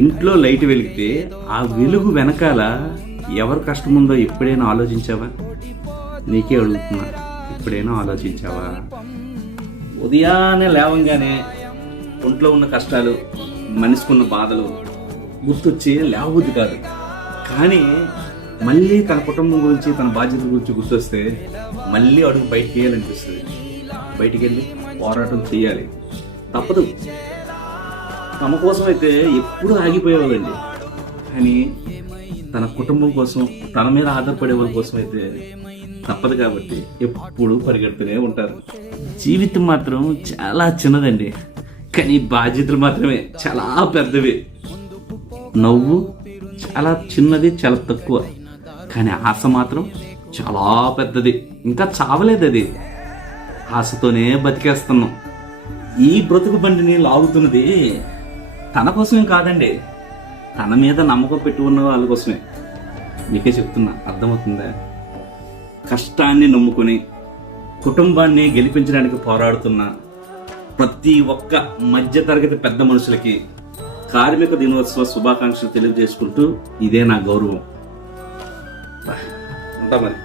ఇంట్లో లైట్ వెలిగితే ఆ వెలుగు వెనకాల ఎవరు కష్టం ఉందో ఎప్పుడైనా ఆలోచించావా? నీకే అడుగుతున్నా, ఎప్పుడైనా ఆలోచించావా? ఉదయాన్నే లేవంగానే ఒంట్లో ఉన్న కష్టాలు, మనిషికున్న బాధలు గుర్తొచ్చి లేవబుద్ధి కాదు. కానీ మళ్ళీ తన కుటుంబం గురించి, తన బాధ్యతల గురించి గుర్తొస్తే మళ్ళీ అడుగు బయటికి వేయాలనిపిస్తుంది. బయటికి వెళ్ళి పోరాటం చేయాలి, తప్పదు. తమ కోసం అయితే ఎప్పుడు ఆగిపోయేవాళ్ళండి. కానీ తన కుటుంబం కోసం, తన మీద ఆధారపడే వాళ్ళ కోసం అయితే తప్పదు కాబట్టి ఎప్పుడు పరిగెడుతూనే ఉంటారు. జీవితం మాత్రం చాలా చిన్నదండి, కానీ బాధ్యతలు మాత్రమే చాలా పెద్దవి. నవ్వు చాలా చిన్నది, చాలా తక్కువ, కానీ ఆశ మాత్రం చాలా పెద్దది. ఇంకా చావలేదు అది, ఆశతోనే బతికేస్తున్నాం. ఈ బ్రతుకు బండిని లాగుతున్నది తన కోసమే కాదండి, తన మీద నమ్మకం పెట్టి ఉన్న వాళ్ళ కోసమే. మీకే చెప్తున్నా, అర్థమవుతుందా? కష్టాన్ని నమ్ముకుని కుటుంబాన్ని గెలిపించడానికి పోరాడుతున్న ప్రతి ఒక్క మధ్యతరగతి పెద్ద మనుషులకి కార్మిక దినోత్సవ శుభాకాంక్షలు తెలియజేసుకుంటూ ఇదే నా గౌరవం. ఉంటా మరి.